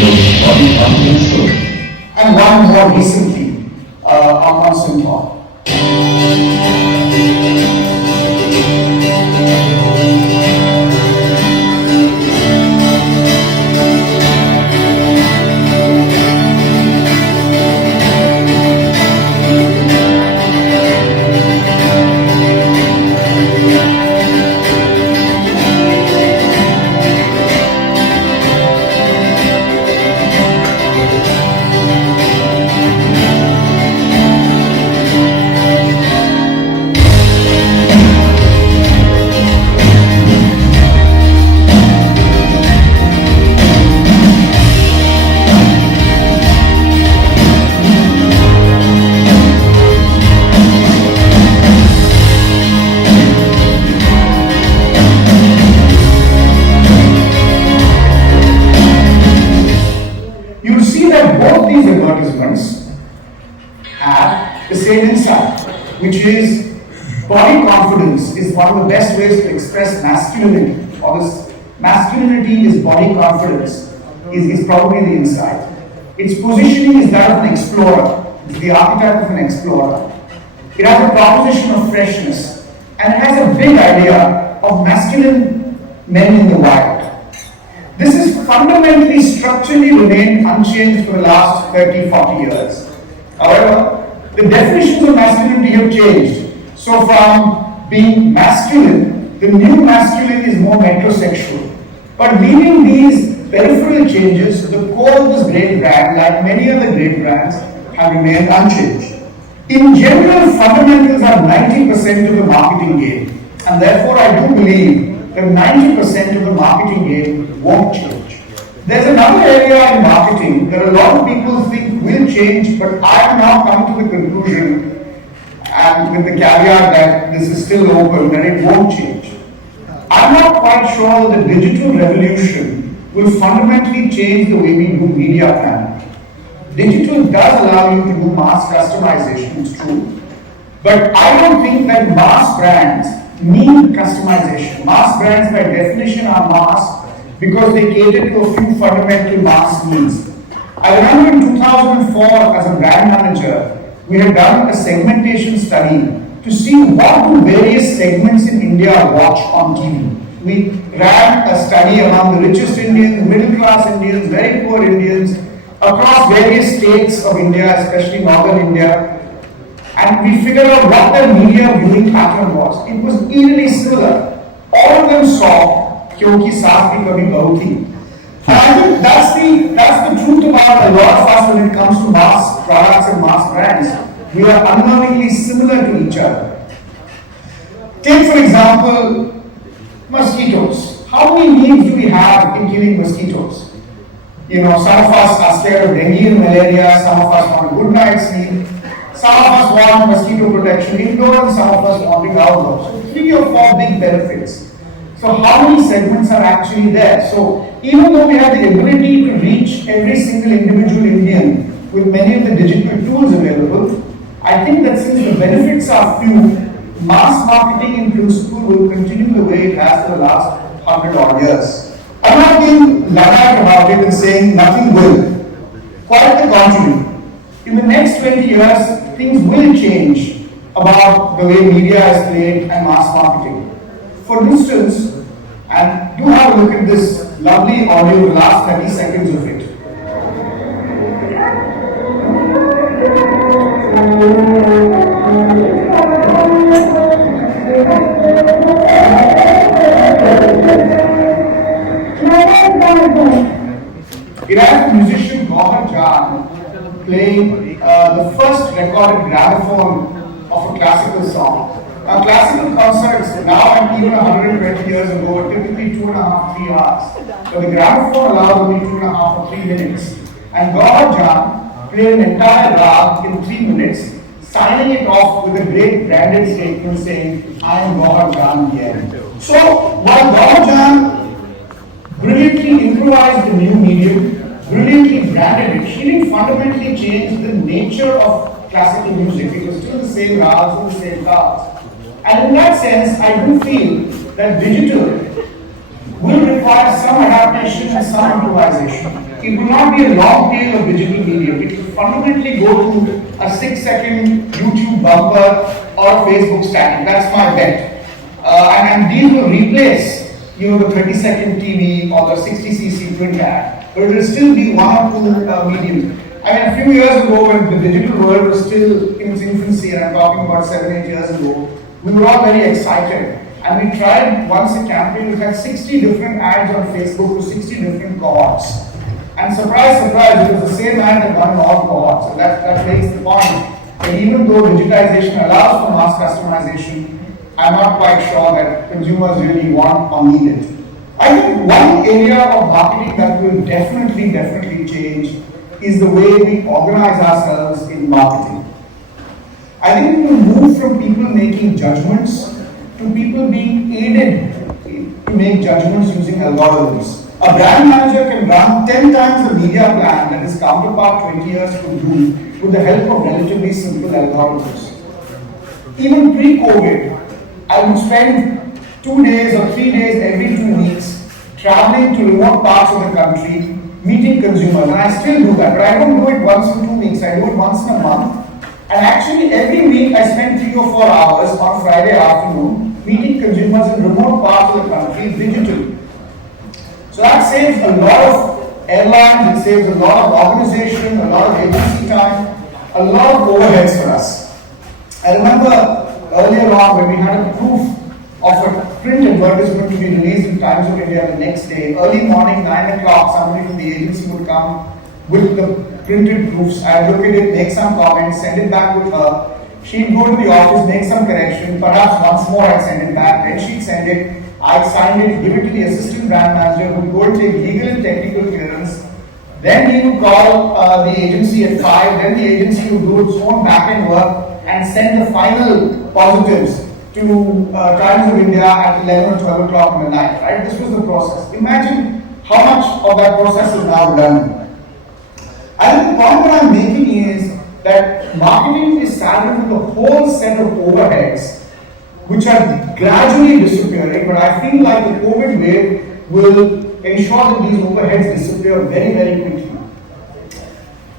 body confidence story. And one more recently, on constant thought. You see that both these advertisements have the same insight, which is body confidence is one of the best ways to express masculinity, or this masculinity is body confidence, is probably the insight. Its positioning is that of an explorer, it's the archetype of an explorer. It has a proposition of freshness, and it has a big idea of masculine men in the wild. This has fundamentally, structurally remained unchanged for the last 30, 40 years. However, the definitions of masculinity have changed. So from being masculine, the new masculine is more metrosexual. But leaving these peripheral changes, the core of this great brand, like many other great brands, have remained unchanged. In general, fundamentals are 90% of the marketing game. And therefore, I do believe that 90% of the marketing game won't change. There's another area in marketing that a lot of people think will change, but I have now come to the conclusion, and with the caveat that this is still open, that it won't change. I'm not quite sure that the digital revolution will fundamentally change the way we do media planning. Digital does allow you to do mass customization, it's true, but I don't think that mass brands need customization. Mass brands by definition are mass because they cater to a few fundamental mass needs. I remember in 2004 as a brand manager, we had done a segmentation study to see what do various segments in India watch on TV. We ran a study among the richest Indians, middle class Indians, very poor Indians, across various states of India, especially northern India. And we figured out what their media viewing pattern was. It was eerily similar. All of them saw "Kyonki Saas Bhi Kabhi Bahu Thi." And I think that's the truth about a lot of us when it comes to mass products and mass brands. We are unknowingly similar to each other. Take for example, mosquitoes. How many needs do we have in killing mosquitoes? Some of us are scared of dengue and malaria, some of us want a good night's sleep. Some of us want mosquito protection indoor and some of us want it outdoor. So 3 or 4 big benefits. So how many segments are actually there? So even though we have the ability to reach every single individual Indian with many of the digital tools available, I think that since the benefits are few, mass marketing in principle will continue the way it has for the last 100 odd years. I'm not being luddite about it and saying nothing will. Quite the contrary. In the next 20 years, things will change about the way media is played and mass marketing. For instance, and do have a look at this lovely audio, the last 30 seconds of it. It has the musician Godrej playing the first recorded gramophone of a classical song. Now, classical concerts now and even 120 years ago were typically 2.5, 3 hours. But the gramophone allowed only 2.5 or 3 minutes. And Godrej played an entire rag in 3 minutes, signing it off with a great branded statement saying, "I am Godrej here." So, while Godrej brilliantly improvised the new medium, brilliantly branded it, he didn't fundamentally change the nature of classical music. It was still the same rags and the same chords. And in that sense, I do feel that digital will require some adaptation and some improvisation. It will not be a long tail of digital medium. It will fundamentally go to a 6-second YouTube bumper or Facebook static. That's my bet. And these will replace, the 30-second TV or the 60cc print ad, but it will still be one or two mediums. I mean, a few years ago, when the digital world was still in its infancy, and I'm talking about 7-8 years ago, we were all very excited. And we tried once a campaign, we had 60 different ads on Facebook to 60 different cohorts. And surprise, surprise, it was the same ad that won in all cohorts. So that makes the point that even though digitization allows for mass customization, I'm not quite sure that consumers really want or need it. I think one area of marketing that will definitely change is the way we organize ourselves in marketing. I think we will move from people making judgments to people being aided to make judgments using algorithms. A brand manager can run 10 times the media plan that his counterpart 20 years could do with the help of relatively simple algorithms. Even pre-COVID, I would spend 2 days or 3 days every 2 weeks traveling to remote parts of the country, meeting consumers, and I still do that, but I don't do it once in 2 weeks, I do it once in a month. And actually every week I spend 3 or 4 hours on Friday afternoon meeting consumers in remote parts of the country digitally. So that saves a lot of airlines, it saves a lot of organization, a lot of agency time, a lot of overheads for us. I remember earlier on when we had a proof of a print advertisement to be released in Times of India the next day, early morning, 9 o'clock, somebody from the agency would come with the printed proofs. I'd look at it, make some comments, send it back with her. She'd go to the office, make some correction, perhaps once more I'd send it back, then she'd send it, I'd sign it, give it to the assistant brand manager who'd go and take legal and technical clearance. Then he would call the agency at 5, then the agency would do its own back-end work and send the final positives to Times of India at 11 or 12 o'clock in the night, right? This was the process. Imagine how much of that process is now done. I think the point that I'm making is that marketing is saddled with a whole set of overheads which are gradually disappearing, but I feel like the COVID wave will ensure that these overheads disappear very quickly.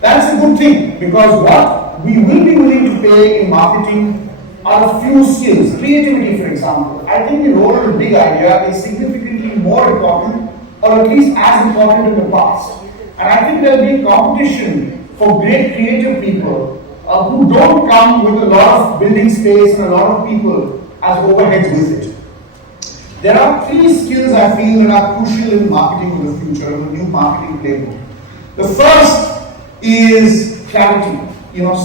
That's a good thing, because what we will be willing to pay in marketing are a few skills. Creativity, for example. I think the role of the big idea is significantly more important, or at least as important in the past. And I think there will be competition for great creative people who don't come with a lot of building space and a lot of people as overheads with it. There are 3 skills I feel that are crucial in marketing of the future, of the new marketing playbook. The first is clarity.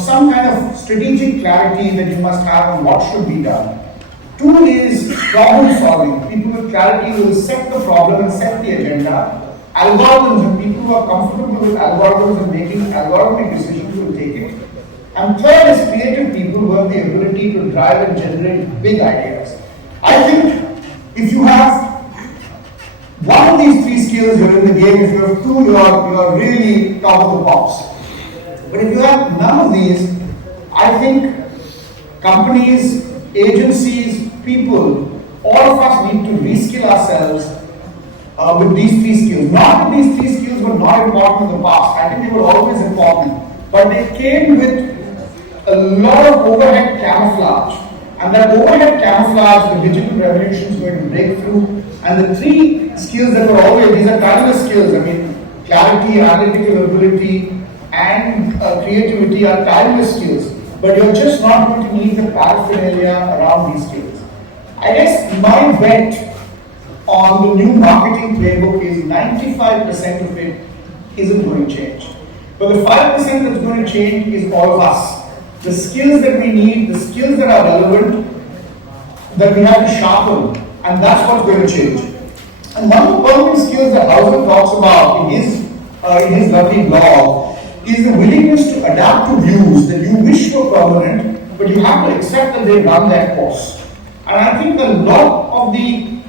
Some kind of strategic clarity that you must have on what should be done. 2 is problem solving. People with clarity will set the problem and set the agenda. Algorithms, and people who are comfortable with algorithms and making algorithmic decisions will take it. And 3rd is creative people who have the ability to drive and generate big ideas. I think if you have one of these 3 skills, you're in the game. If you have 2, you're really top of the pops. But if you have none of these, I think companies, agencies, people, all of us need to reskill ourselves with these 3 skills. Not that these 3 skills were not important in the past. I think they were always important. But they came with a lot of overhead camouflage. And that overhead camouflage, the digital revolution is going to break through. And the 3 skills that were always, these are timeless skills. I mean, clarity, analytical ability, and creativity are timeless skills. But you're just not going to need the paraphernalia around these skills. I guess my bet on the new marketing playbook is 95% of it isn't going to change. But the 5% that's going to change is all of us. The skills that we need, the skills that are relevant, that we have to sharpen, and that's what's going to change. And one of the permanent skills that Hauser talks about in his lovely blog is the willingness to adapt to views that you wish were permanent, but you have to accept that they run their course. And I think a lot of the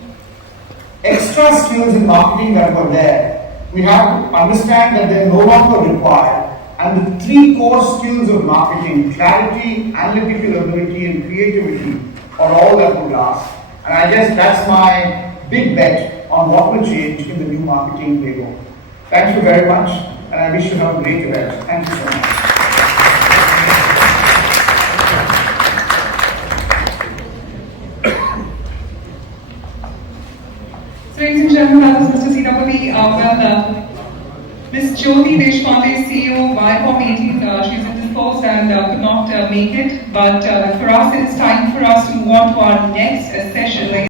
extra skills in marketing that were there, we have to understand that they're no longer required. And the 3 core skills of marketing, clarity, analytical ability, and creativity, are all that will last. And I guess that's my big bet on what will change in the new marketing playbook. Thank you very much, and I wish you have a great event. Thank you so much. So, ladies and gentlemen, that was Mr. Sitapati. Ms. Jyoti Deshpande, CEO, Viacom meeting, she's indisposed and could not make it. But for us, it's time for us to move on to our next session.